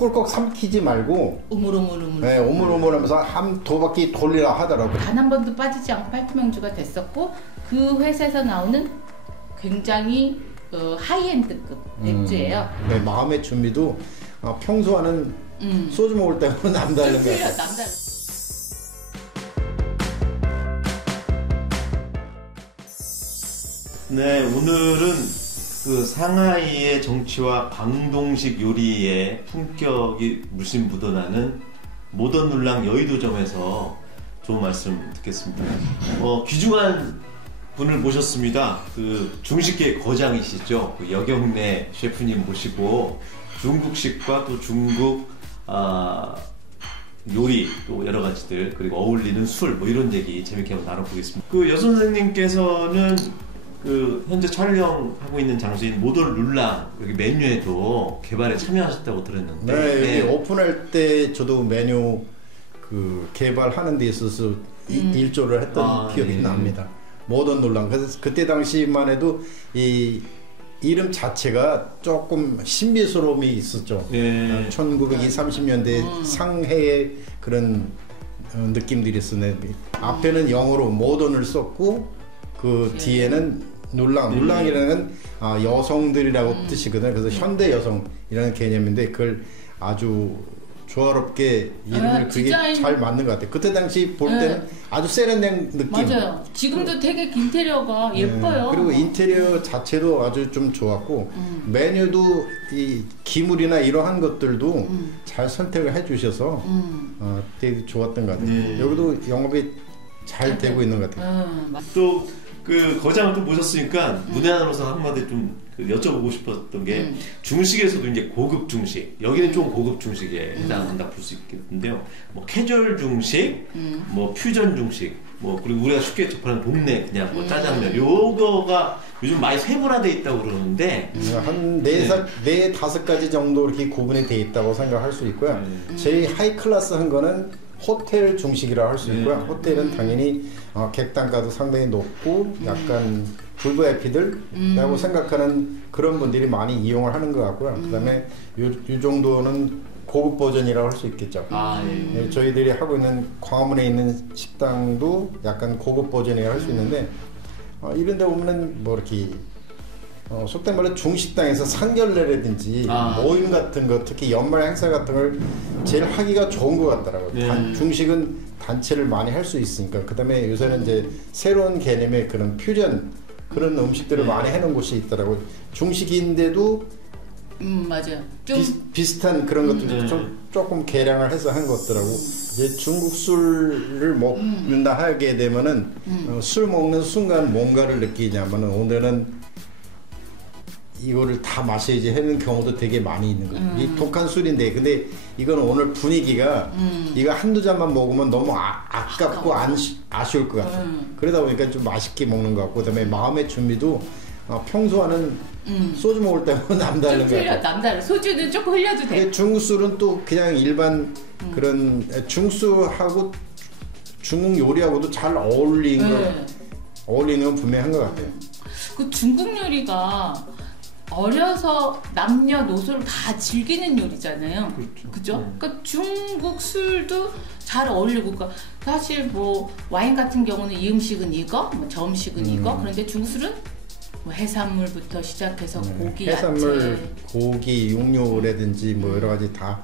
꿀꺽 삼키지 말고 우물우물. 네, 우물우물하면서 한 두 바퀴 돌리라 하더라고요. 단 한 번도 빠지지 않고 팔투명주가 됐었고 그 회사에서 나오는 굉장히 하이엔드급 맥주예요. 네, 마음의 준비도 평소와는 소주 먹을 때는 남다른 것 같아요. 남다른. 네, 오늘은 그 상하이의 정치와 광동식 요리의 품격이 물씬 묻어나는 모던 룰랑 여의도점에서 좋은 말씀 듣겠습니다. 귀중한 분을 모셨습니다. 그 중식계 거장이시죠. 그 여경래 셰프님 모시고 중국식과 또 중국 요리 또 여러 가지들 그리고 어울리는 술 뭐 이런 얘기 재밌게 한번 나눠보겠습니다. 그 여선생님께서는 그 현재 촬영하고 있는 장소인 모던 룰랑 여기 메뉴에도 개발에 참여하셨다고 들었는데 네, 여기 오픈할 때 저도 메뉴 그 개발하는 데 있어서 일조를 했던 기억이 납니다. 모던 룰랑. 그래서 그때 당시만 해도 이 이름 자체가 조금 신비스러움이 있었죠. 1920~30년대 상해의 그런 느낌들이 있었는데 앞에는 영어로 모던을 썼고 그 뒤에는 룰랑이라는 여성들이라고 뜻이거든요. 그래서 현대 여성이라는 개념인데 그걸 아주 조화롭게 이름을 그게 잘 맞는 것 같아요. 그때 당시 볼 때는 아주 세련된 느낌. 맞아요. 지금도 되게 인테리어가 예뻐요. 그리고 인테리어 자체도 아주 좀 좋았고 메뉴도 이 기물이나 이러한 것들도 잘 선택을 해주셔서 되게 좋았던 것 같아요. 여기도 영업이 잘 되고 있는 것 같아요. 또 그 거장을 또 모셨으니까 문외한으로서 한마디 좀 여쭤보고 싶었던 게 중식에서도 이제 고급 중식, 여기는 좀 고급 중식에 해당한다 볼 수 있겠는데요. 뭐 캐주얼 중식, 뭐 퓨전 중식, 뭐 그리고 우리가 쉽게 접하는 동네 그냥 뭐 짜장면 요거가 요즘 많이 세분화돼 있다고 그러는데 한 4~5가지 정도 이렇게 구분이 돼 있다고 생각할 수 있고요. 제일 하이 클래스한 거는 호텔 중식이라 할 수 있고요. 호텔은 당연히 객단가도 상당히 높고 약간 VVIP들이라고 생각하는 그런 분들이 많이 이용을 하는 것 같고요. 그 다음에 이 정도는 고급 버전이라고 할 수 있겠죠. 저희들이 하고 있는 광화문에 있는 식당도 약간 고급 버전이라고 할 수 있는데 이런 데 보면은 뭐 이렇게 속된 말로 중식당에서 상견례라든지 모임 같은 거 특히 연말 행사 같은 걸 제일 하기가 좋은 것 같더라고요. 중식은 단체를 많이 할 수 있으니까. 그 다음에 요새는 이제 새로운 개념의 그런 퓨전 그런 음식들을 많이 해놓은 곳이 있더라고요. 중식인데도 맞아요. 비슷한 그런 것들도 조금 개량을 해서 한 것더라고. 이제 중국 술을 먹는다 하게 되면은 술 먹는 순간 뭔가를 느끼냐면은 오늘은 이거를 다 마셔야지 하는 경우도 되게 많이 있는 거예요. 이 독한 술인데 근데 이거는 오늘 분위기가 이거 한두 잔만 먹으면 너무 아깝고 아쉬울 것 같아요. 그러다 보니까 좀 맛있게 먹는 것 같고 그다음에 마음의 준비도 평소와는 소주 먹을 때는 남다른 것 같아요. 남다른. 소주는 조금 흘려도 돼. 중국 술은 또 그냥 일반 그런 중술하고 중국 요리하고도 잘 어울리는 건 분명한 것 같아요. 그 중국 요리가 어려서 남녀노소를 다 즐기는 요리잖아요. 그죠? 그러니까 중국 술도 잘 어울리고, 그러니까 사실 뭐 와인 같은 경우는 이 음식은 이거, 뭐 저 음식은 이거. 그런데 중국 술은 뭐 해산물부터 시작해서 고기, 해산물, 야채, 고기, 육류라든지 뭐 여러 가지 다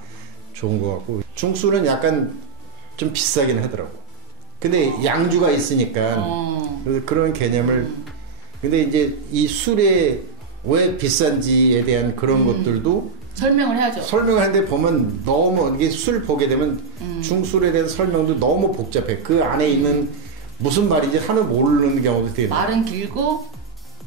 좋은 것 같고 중국 술은 약간 좀 비싸긴 하더라고. 근데 양주가 있으니까 그런 개념을 근데 이제 이 술에 왜 비싼지에 대한 그런 것들도 설명을 해야죠. 설명을 하는데 보면 너무 이게 술 보게 되면 중술에 대한 설명도 너무 복잡해. 그 안에 있는 무슨 말인지 하나 모르는 경우도 되게 말은 길고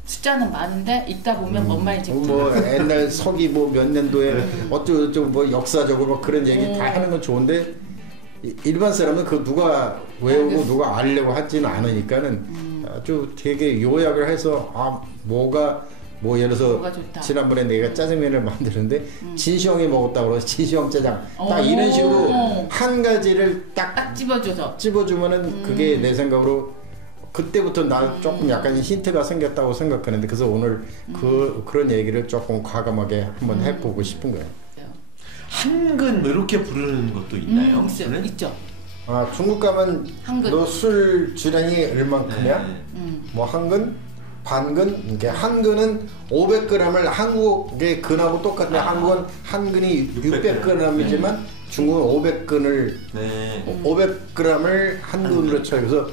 숫자는 많은데 읽다 보면 뭔 말인지 뭐 옛날 서기 뭐 몇 년도에 어쩌고 뭐 역사적으로 뭐 그런 얘기 다 하는 건 좋은데 일반 사람은 그 누가 외우고 누가 알려고 하지는 않으니까는 아주 되게 요약을 해서 뭐가 뭐 예를 들어서 지난번에 내가 짜장면을 만드는데 진시황이 먹었다고 그래서 진시황 짜장 딱 이런 식으로 한 가지를 딱 집어주면은 그게 내 생각으로 그때부터 나 조금 약간 힌트가 생겼다고 생각하는데 그래서 오늘 그런 얘기를 조금 과감하게 한번 해보고 싶은 거예요. 한근 뭐 이렇게 부르는 것도 있나요? 있어요. 술은? 있죠. 아, 중국 가면 한근. 너 술 주량이 얼만큼이야? 네. 뭐 한근, 반근, 이게 한근은 500g을 한국의 근하고 똑같은데 한국은 한근이 600g이지만 중국은 500근을 네. 500g을 한근으로 쳐요. 그래서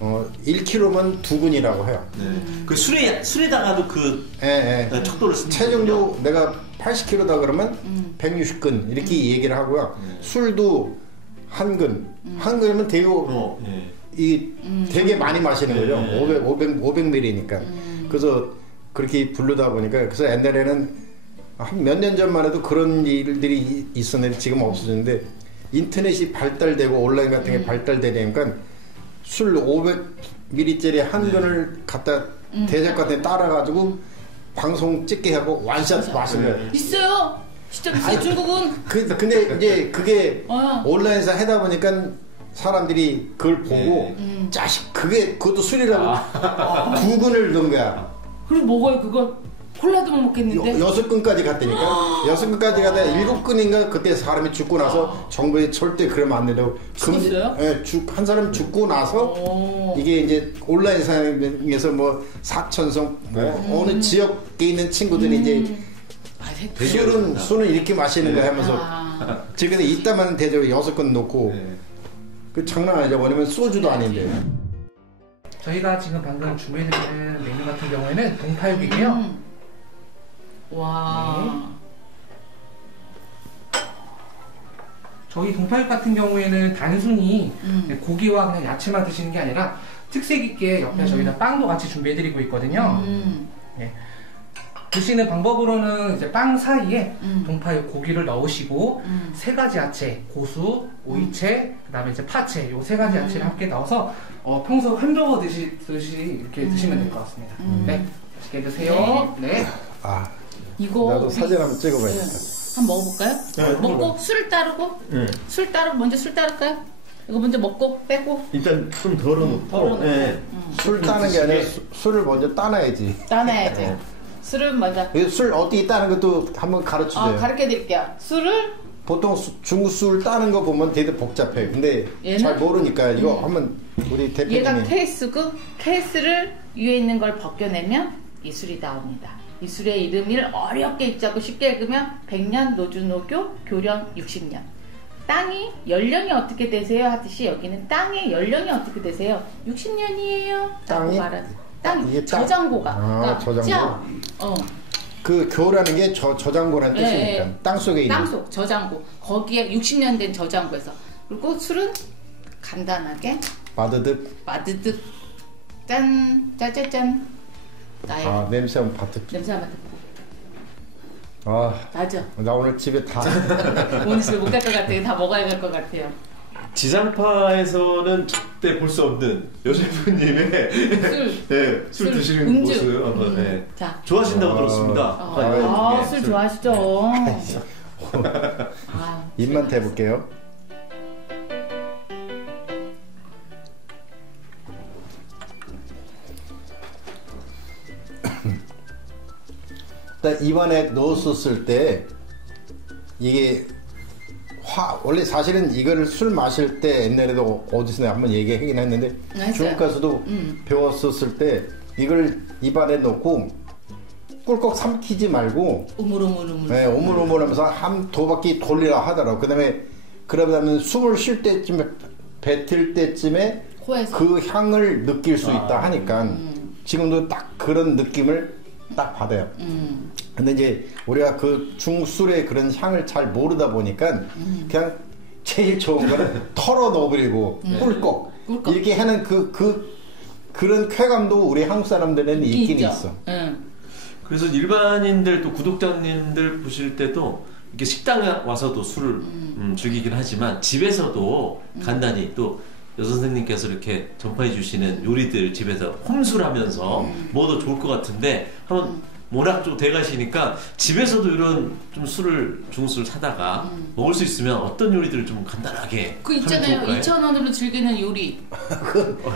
1kg면 2근이라고 해요. 네. 그 술에다가도 그 예, 예. 척도를 쓰는 체중도 내가 80kg다 그러면 160근 이렇게 얘기를 하고요. 술도 한근, 한근이면 되게 예. 이 되게 많이 마시는 거죠. 네. 500ml니까. 그래서 그렇게 부르다 보니까 그래서 옛날에는 한 몇 년 전만 해도 그런 일들이 있었는데 지금 없어졌는데 인터넷이 발달되고 온라인 같은 게 발달되니까 술 500ml짜리 한 근을 갖다 대접 같은 데 따라가지고 방송 찍게 하고 완샷 마시는 거예요. 있어요. 진짜 있어요. 중국은. 근데 이제 그게 어. 온라인에서 하다 보니까 사람들이 그걸 보고 자식 그것도 술이라고 2근을 넣은 거야. 그리고 먹어요 그걸. 콜라도 못 먹겠는데. 6근까지 갔다니까. 6근까지 가다 7근인가 그때 사람이 죽고 나서 정부에 절대 그러면 안 된다고. 죽었어요? 예, 한 사람 죽고 나서 이게 이제 온라인상에서 뭐 사천성 뭐 어느 지역에 있는 친구들이 이제 술은 이렇게 마시는 거야 하면서 지금 이따만 대접 6근 놓고 그 장난 아니죠. 왜냐면 소주도 아닌데. 저희가 지금 방금 준비해드리는 메뉴 같은 경우에는 동파육이고요. 와. 저희 동파육 같은 경우에는 단순히 고기와 그냥 야채만 드시는 게 아니라 특색 있게 옆에 저희가 빵도 같이 준비해드리고 있거든요. 네. 드시는 방법으로는 이제 빵 사이에 동파육 고기를 넣으시고 세 가지 야채, 고수, 오이채, 그다음에 이제 파채, 요 세 가지 야채를 함께 넣어서 평소 햄버거 드시듯이 이렇게 드시면 될 것 같습니다. 네, 맛있게 드세요. 네. 아, 이거 나도 사진 한번 찍어봐야겠다. 한번 먹어볼까요? 네, 먹고 술을 따르고 네. 술 따르고 먼저 술 따를까요? 이거 먼저 먹고 빼고 일단 좀 덜어놓고 덜어놓고. 예. 술 따는 게 아니라 술을 먼저 따놔야지. 따놔야지. 술은 먼저. 술 어떻게 따는 것도 한번 가르쳐줘요. 가르쳐 드릴게요. 술을 보통 중국 술 따는 거 보면 되게 복잡해. 근데 얘는? 잘 모르니까 이거 한번 우리 대표님이 얘가 케이스고 케이스를 위에 있는 걸 벗겨내면 이 술이 나옵니다. 이 술의 이름을 어렵게 읽자고 쉽게 읽으면 100년 노주노교 교령 60년. 땅이 연령이 어떻게 되세요? 하듯이 여기는 땅의 연령이 어떻게 되세요? 60년이에요. 땅이? 땅 이게 땅. 저장고가. 아, 저장고. 그 교라는 게 저장고라는 뜻이니까 땅 속에 있는. 땅속 저장고. 거기에 60년 된 저장고에서. 그리고 술은 간단하게 마드득. 마드득 짠 짜자잔. 나의 아, 냄새 한번 맡아. 냄새 한번 맡아보고. 아, 맞아. 나 오늘 집에 다. 오늘 집에 못 갈 것 같아요. 다 먹어야 될 것 같아요. 지상파에서는 절대 볼 수 없는 여셰프님의 술 술, 드시는 음주. 모습 한번 네. 자. 좋아하신다고 들었습니다. 술 좋아하시죠. 입만 대볼게요. 일단 입안에 넣었을 때 이게 원래 사실은 이거를 술 마실 때 옛날에도 어디서 한번 얘기하긴 했는데 중국 가서도 배웠었을 때 이걸 입안에 넣고 꿀꺽 삼키지 말고 우물우물우물. 네, 오물오물하면서 한 두 바퀴 돌리라 하더라고. 그러면 숨을 쉴 때쯤에 뱉을 때쯤에 코에서. 그 향을 느낄 수 있다 하니까 지금도 딱 그런 느낌을 딱 받아요. 근데 이제 우리가 그 중술의 그런 향을 잘 모르다 보니까 그냥 제일 좋은 거는 털어 넣어버리고 꿀꺽 이렇게 하는 그런 쾌감도 우리 한국 사람들에는 있긴 있어. 그래서 일반인들 또 구독자님들 보실 때도 이렇게 식당에 와서도 술을 즐기긴 하지만 집에서도 간단히 또 여선생님께서 이렇게 전파해 주시는 요리들 집에서 홈술하면서 먹어도 좋을 것 같은데 한번 워낙 좀 돼가시니까 집에서도 이런 좀 중술을 사다가 먹을 수 있으면 어떤 요리들을 좀 간단하게 그 있잖아요. 2,000원으로 즐기는 요리.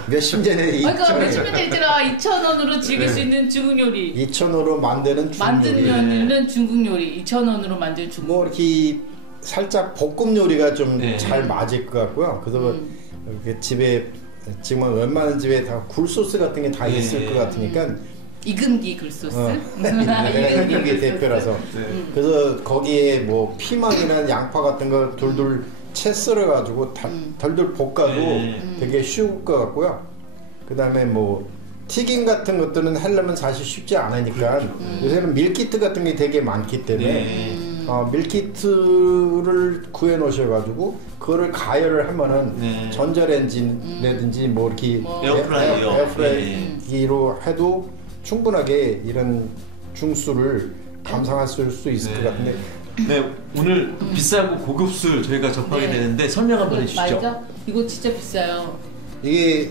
몇십 년에 그러니까 몇십 년 있잖아. 2,000원으로 즐길 수 있는 중국 요리. 2,000원으로 만드는 중국 요리. 중국 요리. 2,000원으로 만드는 중국. 뭐 이렇게 살짝 볶음 요리가 좀 네. 잘 맞을 것 같고요. 그래서 이렇게 집에 지금 웬만한 집에 다 굴소스 같은 게 다 네. 있을 것 같으니까 이금기 글소스. 내가 이금기 글소스. 대표라서 네. 그래서 거기에 뭐 피망이나 양파 같은 걸 돌돌 채 썰어가지고 덜덜 볶아도 되게 쉬울 것 같고요. 그 다음에 뭐 튀김 같은 것들은 하려면 사실 쉽지 않으니까 요새는 밀키트 같은 게 되게 많기 때문에 밀키트를 구해 놓으셔가지고 그거를 가열을 하면은 전자레인지라든지 뭐 이렇게 에어프라이기로 해도 충분하게 이런 중수를 감상할 수 있을 것 같은데. 네, 오늘 비싸고 고급 술 저희가 접하게 되는데 설명 한번 해주시죠. 맞죠? 이거 진짜 비싸요. 이게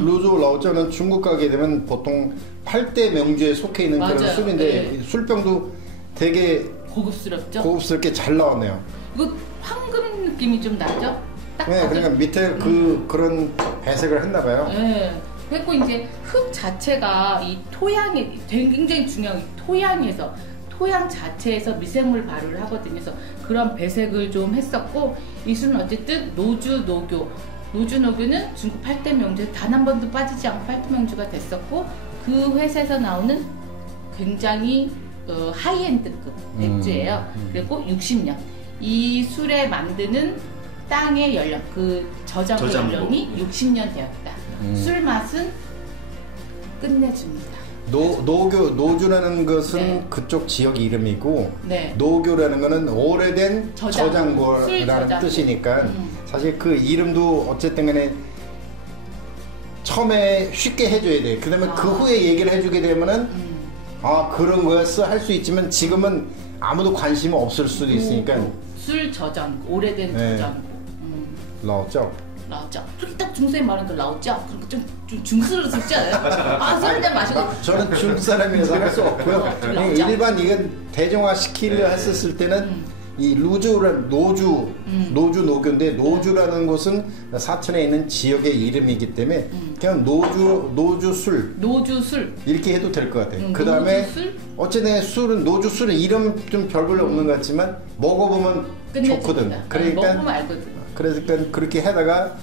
루조 라오짜는 중국 가게 되면 보통 8대 명주에 속해 있는 그런 맞아요. 술인데 술병도 되게 고급스럽죠? 고급스럽게 잘 나왔네요. 이거 황금 느낌이 좀 나죠? 딱 네, 봐도. 그러니까 밑에 그런 배색을 했나 봐요. 네. 그리고 이제 흙 자체가 이 토양에 굉장히 중요한 토양에서 토양 자체에서 미생물 발효를 하거든요. 그래서 그런 배색을 좀 했었고 이 술은 어쨌든 노주노교는 중국 8대 명주에 단 한 번도 빠지지 않고 8대 명주가 됐었고 그 회사에서 나오는 굉장히 하이엔드급 맥주예요. 그리고 60년 이 술에 만드는 땅의 연령, 그 저장고 연령이 60년 되었다. 술 맛은 끝내줍니다. 노주라는 것은 네. 그쪽 지역 이름이고 네. 노교라는 거는 오래된 저장고, 술 저장고라는 저장고. 뜻이니까 사실 그 이름도 어쨌든 간에 처음에 쉽게 해줘야 돼. 그 다음에 그 후에 얘기를 해주게 되면은 그런 거였어 할 수 있지만 지금은 아무도 관심 없을 수도 있으니까 술 저장고, 오래된 네. 저장고. 나왔죠. 라오짜. 그렇게 딱 중세에 말하는 그 라오짜. 그러니까 좀 중스럽지 않아요? 술 한잔 마시고. 저는 중국 사람이라서 할 수 없고요. 그냥 일반 이건 대중화 시키려 했었을 때는 이 루주라는 노교인데 노주라는 곳은 사천에 있는 지역의 이름이기 때문에 그냥 노주술 이렇게 해도 될 것 같아요. 그 다음에 어쨌든 술은 노주술은 이름 좀 별볼로 없는 것 같지만 먹어보면 좋거든. 그러니까 먹어보면 알거든. 그러니까 그렇게 하다가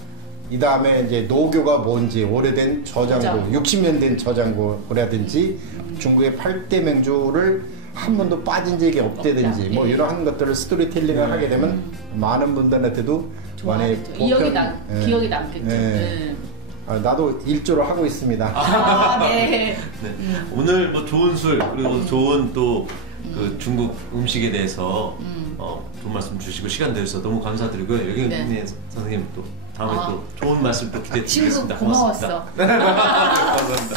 이 다음에 이제 노교가 뭔지 오래된 저장고 60년 된 저장고라든지 중국의 8대 명주를 한 번도 빠진 적이 없다든지 뭐 이러한 것들을 스토리텔링을 하게 되면 많은 분들한테도 만약에 기억이 남겠죠. 네. 나도 일조로 하고 있습니다. 네. 오늘 뭐 좋은 술 그리고 좋은 또 그 중국 음식에 대해서 좋은 말씀 주시고 시간 내주셔서 너무 감사드리고요. 여기 선생님 또 다음에 또 좋은 말씀 또 기대해 드리겠습니다. 친구 고마웠어. 감사합니다.